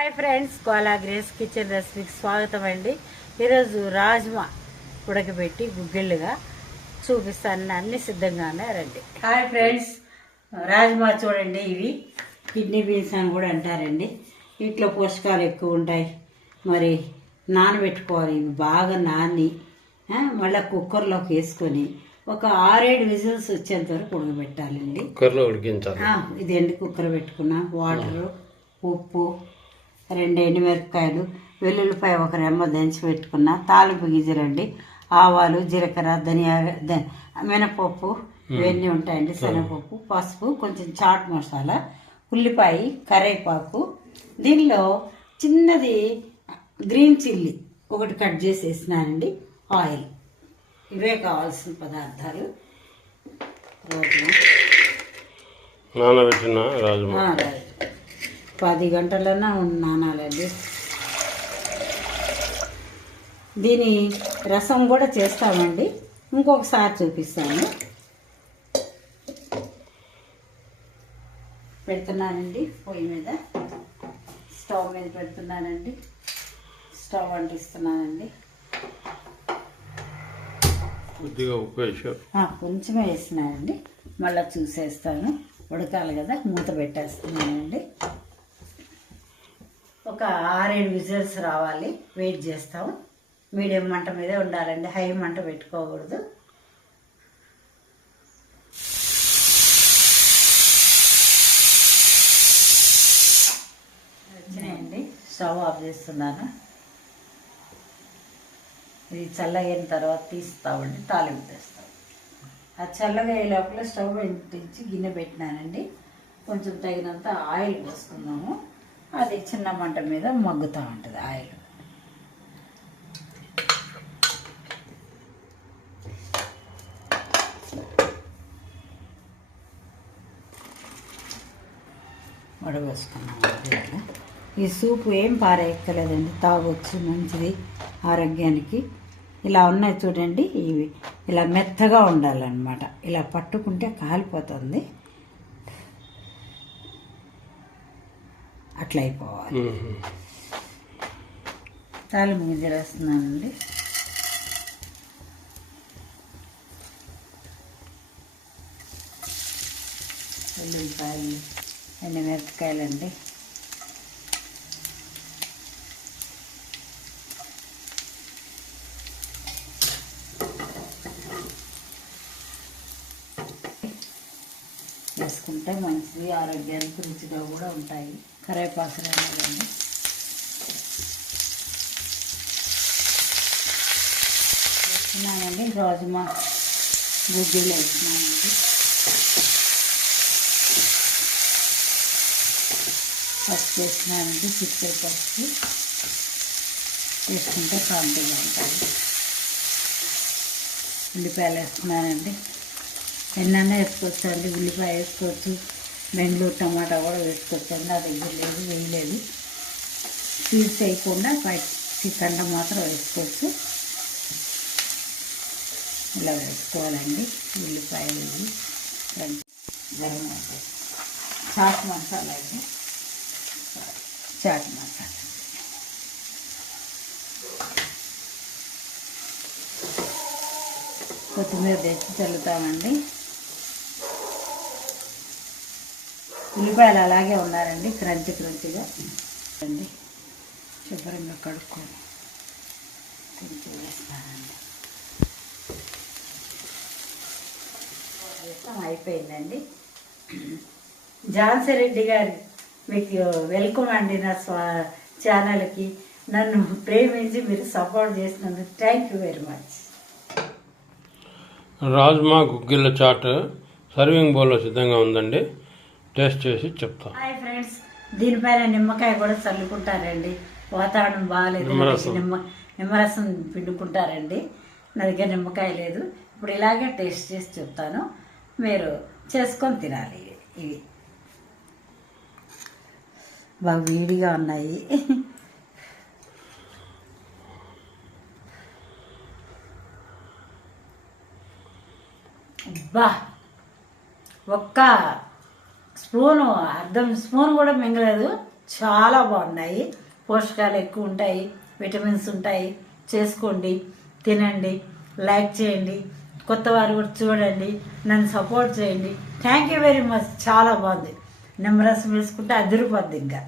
Hi friends, Kola Grace kitchen రెసిపీకి స్వాగతం అండి. ఈరోజు రాజ్మా ఉడకబెట్టి గుగ్గిళ్ళుగా చూపిస్తాను. అన్ని సిద్ధంగానే రండి. హాయ్ ఫ్రెండ్స్, రాజ్మా చూడండి. ఇవి కిడ్నీ బీన్స్ అని కూడా అంటారండి. వీటిలో పోషకాలు ఎక్కువ ఉంటాయి. మరి నానబెట్టుకోవాలి. ఇవి బాగా నాని మళ్ళీ కుక్కర్లోకి వేసుకొని ఒక 6-7 విజిల్స్ వచ్చేంత వరకు ఉడకబెట్టాలండి. కుక్కర్లో ఉడికించాలి. ఇదేంటి కుక్కర్ పెట్టుకున్నా, వాటరు, ఉప్పు, 2 ఎండుమిరపకాయలు, వెల్లుల్లిపాయ 1 రెమ్మ దంచి పెట్టుకున్న, తాలింపు గింజలండి, ఆవాలు, జీలకర్ర, మినపప్పు ఇవన్నీ ఉంటాయండి, శనగపప్పు, పసుపు, కొంచెం చాట్ మసాలా, ఉల్లిపాయ, కరివేపాకు. దీనిలో చిన్నది గ్రీన్ చిల్లీ ఒకటి కట్ చేసి వేసినానండి. ఆయిల్. ఇవే కావాల్సిన పదార్థాలు. నానబెట్టిన రాజ్మా 10 గంటలన్నా నానాలండి. దీని రసం కూడా చేస్తామండి, ఇంకొకసారి చూపిస్తాను. పెడుతున్నానండి పొయ్యి మీద, స్టవ్ మీద పెడుతున్నానండి. స్టవ్ అంటిస్తున్నానండి. కొద్దిగా ఉప్పు వేసారు, కొంచెమే వేసినానండి. మళ్ళీ చూసేస్తాను, ఉడకాలి కదా. మూత పెట్టేస్తున్నానండి. ఒక 6-7 విజిల్స్ రావాలి. వెయిట్ చేస్తాము. మీడియం మంట మీదే ఉండాలండి, హై మంట పెట్టుకోకూడదు. వచ్చినాయండి. స్టవ్ ఆఫ్ చేస్తున్నాను. ఇది చల్లగైన తర్వాత తీస్తామండి, తాలింపు తెస్తాం. అది చల్లగా అయ్యే లోపల స్టవ్ వెంటించి గిన్నె పెట్టినానండి. కొంచెం తగినంత ఆయిల్ పోసుకున్నాము. అది చిన్న మంట మీద మగ్గుతూ ఉంటుంది ఆయిల్. వడవేసుకున్నాము. ఈ సూపు ఏం పారేయక్కర్లేదండి, తాగొచ్చు, మంచిది ఆరోగ్యానికి. ఇలా ఉన్నాయి చూడండి. ఇవి ఇలా మెత్తగా ఉండాలన్నమాట. ఇలా పట్టుకుంటే కాలిపోతుంది, అట్లా అయిపోవాలి. తాలింపు గింజలు వేస్తున్నానండి. వెల్లుల్లిపాయలు, ఎండుమిరపకాయలండి, వేసుకుంటే మంచిది, ఆరోగ్యానికి రుచిగా కూడా ఉంటాయి. కరివేపాకులు అనేదండి. వేస్తున్నానండి. రాజ్మా గుగ్గిళ్ళు వేస్తున్నానండి. పసుపు వేస్తున్నానండి. చిక్కటి పసుపు వేసుకుంటే కాంతిగా ఉంటాయి. ఉల్లిపాయలు వేస్తున్నానండి. ఎన్నైనా వేసుకోవచ్చు అండి. ఉల్లిపాయ వేసుకోవచ్చు, బెంగళూరు టమాటా కూడా వేసుకోవచ్చు అండి. నా దగ్గర లేదు, వేయలేదు. సీడ్స్ వేయకుండా కండ మాత్రం వేసుకోవచ్చు. ఇలా వేసుకోవాలండి. ఉల్లిపాయలు, గరం మసాలా, చాట్ మసాలా అండి, చాట్ మసాలా, కొత్తిమీర తెచ్చి చల్లుతామండి. ఉల్లిపాయలు అలాగే ఉన్నారండి, క్రంచిగా అండి. శుభ్రంగా కడుక్కొని కొంచెం వేస్తానండి. అయిపోయిందండి. ఝాన్సీ రెడ్డి గారి మీకు వెల్కమ్ అండి. నా ఛానల్కి నన్ను ప్రేమించి మీరు సపోర్ట్ చేసినందుకు థ్యాంక్ యూ వెరీ మచ్. రాజ్మా గుగ్గిళ్ళ చాట్ సర్వింగ్ బౌల్లో సిద్ధంగా ఉందండి. టేస్ట్ చేసి చెప్తాను. హాయ్ ఫ్రెండ్స్, దీనిపైన నిమ్మకాయ కూడా చల్లుకుంటారండి. వాతావరణం బాగాలేదు, నిమ్మరసం పిండుకుంటారండి. నా దగ్గర నిమ్మకాయ లేదు. ఇప్పుడు ఇలాగే టేస్ట్ చేసి చెప్తాను, మీరు చేసుకొని తినాలి. ఇవి బాగా వేడిగా ఉన్నాయి. బా, ఒక్క స్పూను, అర్ధం స్పూన్ కూడా మింగలేదు. చాలా బాగున్నాయి. పోషకాలు ఎక్కువ ఉంటాయి, విటమిన్స్ ఉంటాయి. చేసుకోండి, తినండి, లైక్ చేయండి, కొత్త వారు కూడా చూడండి, నన్ను సపోర్ట్ చేయండి. Thank you very much. చాలా బాగుంది. నిమ్మరసం వేసుకుంటే అదిరిపోద్ది ఇంకా.